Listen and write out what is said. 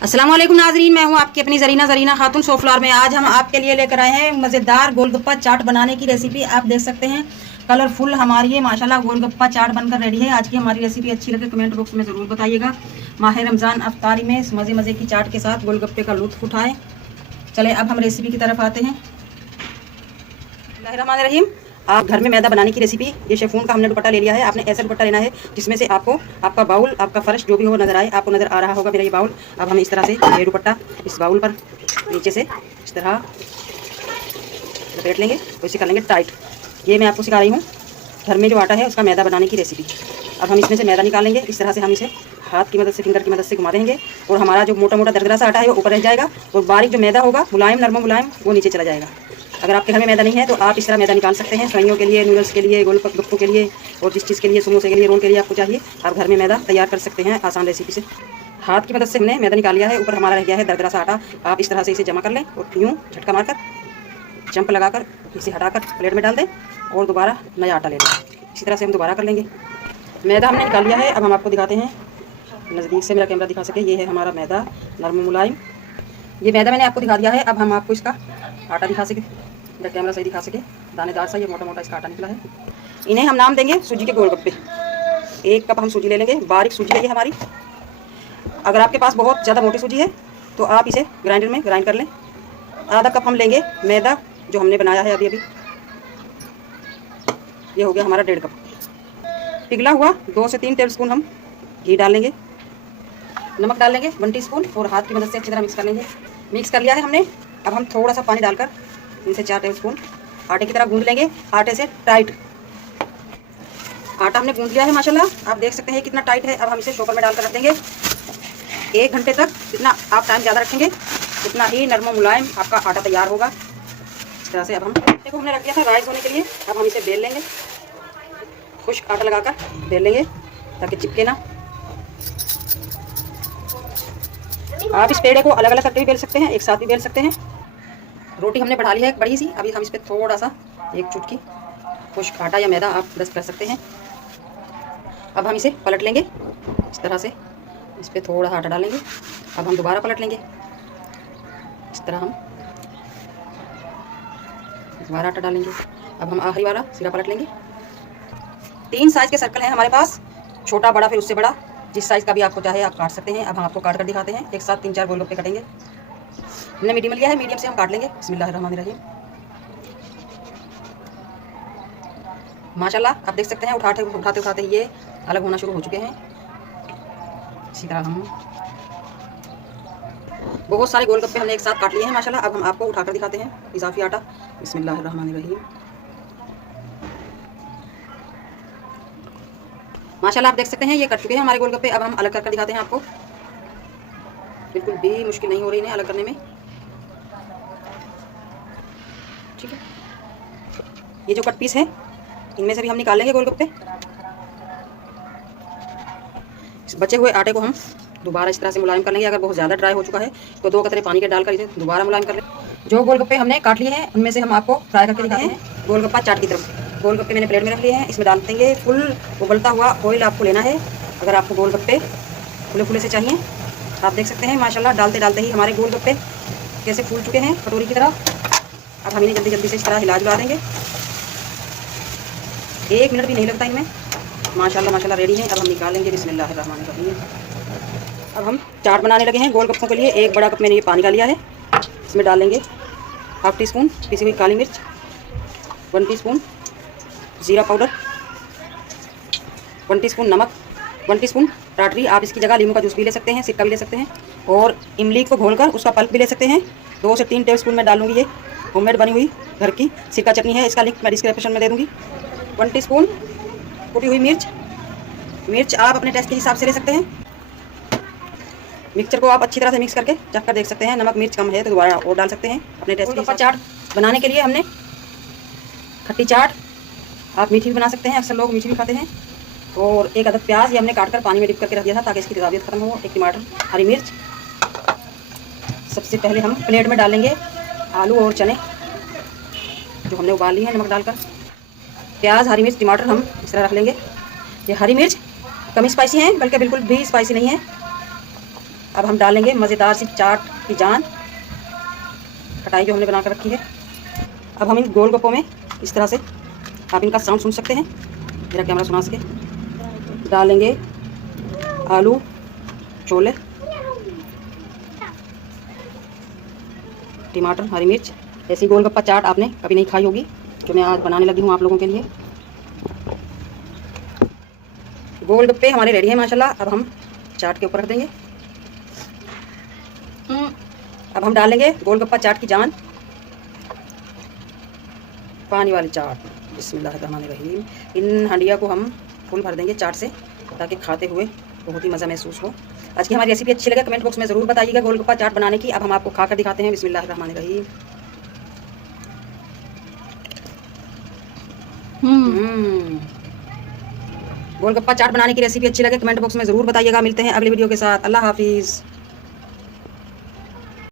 अस्सलाम वालेकुम नाजरीन, मैं हूं आपकी अपनी जरीना खातून सोफ्लावर में। आज हम आपके लिए लेकर आए हैं मज़ेदार गोलगप्पा चाट बनाने की रेसिपी। आप देख सकते हैं कलरफुल हमारी ये माशाल्लाह गोलगप्पा चाट बनकर रेडी है। आज की हमारी रेसिपी अच्छी लगे कमेंट बॉक्स में ज़रूर बताइएगा। माह रमज़ान अफ्तारी में इस मज़े मज़े की चाट के साथ गोलगप्पे का लुत्फ़ उठाएँ। चले अब हम रेसिपी की तरफ आते हैं। बिस्मिल्लाहिर्रहमानिर्रहीम। आप घर में मैदा बनाने की रेसिपी, ये शेफून का हमने दुपट्टा ले लिया है। आपने ऐसा दुपट्टा लेना है जिसमें से आपको आपका बाउल, आपका फर्श जो भी हो नजर आए। आपको नजर आ रहा होगा मेरा ये बाउल। अब हम इस तरह से ये दुपट्टा इस बाउल पर नीचे से इस तरह लपेट लेंगे और इसे कर लेंगे टाइट। ये मैं आपको सिखा रही हूँ घर में जो आटा है उसका मैदा बनाने की रेसिपी। अब हम इसमें से मैदा निकाल लेंगे। इस तरह से हम इसे हाथ की मदद से, फिंगर की मदद से घुमा देंगे और हमारा जो मोटा मोटा दरदरा सा आटा है वो ऊपर रह जाएगा और बारीक जो मैदा होगा मुलायम नरम मुलायम वो नीचे चला जाएगा। अगर आपके घर में मैदा नहीं है तो आप इस तरह मैदा निकाल सकते हैं। सवैयों के लिए, नूडल्स के लिए, गोलगप्पों के लिए और जिस चीज़ के लिए, समोसे के लिए, रोल के लिए आपको चाहिए आप घर में मैदा तैयार कर सकते हैं आसान रेसिपी से। हाथ की मदद से हमने मैदा निकाल लिया है। ऊपर हमारा रह गया है दरदरा सा आटा। आप इस तरह से इसे जमा कर लें और यूँ झटका मारकर जंप लगाकर इसे हटाकर प्लेट में डाल दें और दोबारा नया आटा ले लें। इसी तरह से हम दोबारा कर लेंगे। मैदा हमने निकाल लिया है। अब हम आपको दिखाते हैं नज़दीक से, मेरा कैमरा दिखा सके। ये है हमारा मैदा नरम मुलायम। ये मैदा मैंने आपको दिखा दिया है। अब हम आपको इसका आटा दिखा सके, मेरा कैमरा सही दिखा सके। दानेदार सा ये मोटा मोटा इसका आटा निकला है। इन्हें हम नाम देंगे सूजी के गोलगप्पे। 1 कप हम सूजी ले लेंगे। बारीक सूजी है ये हमारी। अगर आपके पास बहुत ज़्यादा मोटी सूजी है तो आप इसे ग्राइंडर में ग्राइंड कर लें। आधा कप हम लेंगे मैदा जो हमने बनाया है अभी अभी। ये हो गया हमारा 1.5 कप। पिघला हुआ 2 से 3 टेबलस्पून हम घी डाल लेंगे। नमक डाल लेंगे 1 टीस्पून और हाथ की मदद से अच्छी तरह मिक्स कर लेंगे। मिक्स कर लिया है हमने। अब हम थोड़ा सा पानी डालकर 3 से 4 टेबलस्पून आटे की तरह गूंद लेंगे। आटे से टाइट आटा हमने गूंद लिया है माशाल्लाह। आप देख सकते हैं कितना टाइट है। अब हम इसे शॉपर में डालकर रख देंगे 1 घंटे तक। जितना आप टाइम ज़्यादा रखेंगे उतना ही नरम मुलायम आपका आटा तैयार होगा। इस तरह से अब हम आटे को हमने रख दिया था राइस होने के लिए। अब हम इसे बेल लेंगे। खुश्क आटा लगाकर बेल लेंगे ताकि चिपके ना। आप इस पेड़े को अलग अलग करके भी बेल सकते हैं, एक साथ भी बेल सकते हैं। रोटी हमने बढ़ा ली है एक बड़ी सी। अभी हम इस पर थोड़ा सा 1 चुटकी खुश्क आटा या मैदा आप डस्ट कर सकते हैं। अब हम इसे पलट लेंगे इस तरह से। इस पर थोड़ा सा आटा डालेंगे। अब हम दोबारा पलट लेंगे इस तरह। हम दोबारा आटा डालेंगे। अब हम आखिरी वाला सिरा पलट लेंगे। 3 साइज़ के सर्कल हैं हमारे पास, छोटा बड़ा फिर उससे बड़ा। जिस साइज़ का भी आपको चाहे आप काट सकते हैं। अब हम आपको काट कर दिखाते हैं। एक साथ 3-4 गोलगप्पे कटेंगे। हमने मीडियम लिया है, मीडियम से हम काट लेंगे। बिस्मिल्लाहिर्रहमानिर्रहीम। माशाल्लाह आप देख सकते हैं उठाते उठाते ये अलग होना शुरू हो चुके हैं। इसी तरह हम बहुत सारे गोलगप्पे हमने एक साथ काट लिए हैं माशाल्लाह। अब हम आपको उठाकर दिखाते हैं इजाफी आटा। बिस्मिल्लाहिर्रहमानिर्रहीम। माशाल्लाह आप देख सकते हैं ये कट चुके हैं हमारे गोलगप्पे। अब हम अलग कर दिखाते हैं आपको। बिल्कुल भी मुश्किल नहीं हो रही इन्हें अलग करने में। ठीक है, ये जो कट पीस है इनमें से भी हम निकाल लेंगे गोलगप्पे। इस बचे हुए आटे को हम दोबारा इस तरह से मुलायम कर लेंगे। अगर बहुत ज़्यादा ड्राई हो चुका है तो 2 कतरे पानी के डालकर इसे दोबारा मुलायम कर लेंगे। जो गोलगप्पे हमने काट लिए हैं उनमें से हम आपको फ्राई करके दिखाते हैं गोलगप्पा चाट की तरफ। गोलगप्पे मैंने प्लेट में रख लिए हैं, इसमें डाल देंगे। फुल उबलता हुआ ऑयल आपको लेना है अगर आपको गोलगप्पे फुले फुले से चाहिए। आप देख सकते हैं माशाल्लाह डालते डालते ही हमारे गोलगप्पे कैसे फूल चुके हैं कटोरी की तरह। अब हम इन्हें जल्दी जल्दी से इस तरह हिला जुला देंगे। 1 मिनट भी नहीं लगता इनमें। माशाल्लाह माशाल्लाह रेडी हैं। अब हम निकालेंगे। बिस्मिल्लाहिर्रहमानिर्रहीम। अब हम चाट बनाने लगे हैं गोलगप्पों के लिए। 1 बड़ा कप मैंने ये पानी का लिया है। इसमें डालेंगे 1/2 टीस्पून पिसी हुई काली मिर्च, 1 टीस्पून ज़ीरा पाउडर, 1 टीस्पून नमक, 1 टीस्पून टाटरी। आप इसकी जगह नींबू का जूस भी ले सकते हैं, सिरका भी ले सकते हैं और इमली को घोलकर उसका पल्प भी ले सकते हैं। 2 से 3 टेबलस्पून मैं डालूंगी। ये होममेड बनी हुई घर की सिरका चटनी है। इसका लिंक मैं डिस्क्रिप्शन में दे दूँगी। 1 टीस्पून कुटी हुई मिर्च आप अपने टेस्ट के हिसाब से ले सकते हैं। मिक्सचर को आप अच्छी तरह से मिक्स करके चख कर देख सकते हैं। नमक मिर्च कम है तो दोबारा और डाल सकते हैं अपने टेस्ट के हिसाब से। चाट बनाने के लिए हमने खट्टी चाट, आप मीठी भी बना सकते हैं, अक्सर लोग मीठी भी खाते हैं। और 1 अदद प्याज ये हमने काट कर पानी में डिप करके रख दिया था ताकि इसकी तेजाबियत खत्म हो। 1 टमाटर, हरी मिर्च। सबसे पहले हम प्लेट में डालेंगे आलू और चने जो हमने उबाल ली है नमक डालकर। प्याज, हरी मिर्च, टमाटर हम इस तरह रख लेंगे। ये हरी मिर्च कम स्पाइसी हैं, बल्कि बिल्कुल भी स्पाइसी नहीं है। अब हम डालेंगे मज़ेदार सी चाट की जान, खटाई जो हमने बना कर रखी है। अब हम इन गोलगप्पों में इस तरह से, आप इनका साउंड सुन सकते हैं, मेरा कैमरा सुना सके, डालेंगे आलू, छोले, टमाटर, हरी मिर्च। ऐसी गोलगप्पा चाट आपने कभी नहीं खाई होगी, जो मैं आज बनाने लगी हूँ आप लोगों के लिए। गोलगप्पे हमारे रेडी हैं माशाल्लाह। अब हम चाट के ऊपर रख देंगे। अब हम डालेंगे गोलगप्पा चाट की जान, पानी वाली चाट। बिस्मिल्लाहिर्रहमानिर्रहीम। इन हंडिया को हम फुल भर देंगे चाट से, ताकि खाते हुए बहुत ही मज़ा महसूस हो। आज की हमारी रेसिपी अच्छी लगे कमेंट बॉक्स में ज़रूर बताइएगा गोलगप्पा चाट बनाने की। अब हम आपको खाकर दिखाते हैं। बिस्मिल्लाहिर्रहमानिर्रहीम। गोलगप्पा चाट बनाने की रेसिपी अच्छी लगे कमेंट बॉक्स में ज़रूर बताइएगा। मिलते हैं अगली वीडियो के साथ। अल्लाह हाफिज़।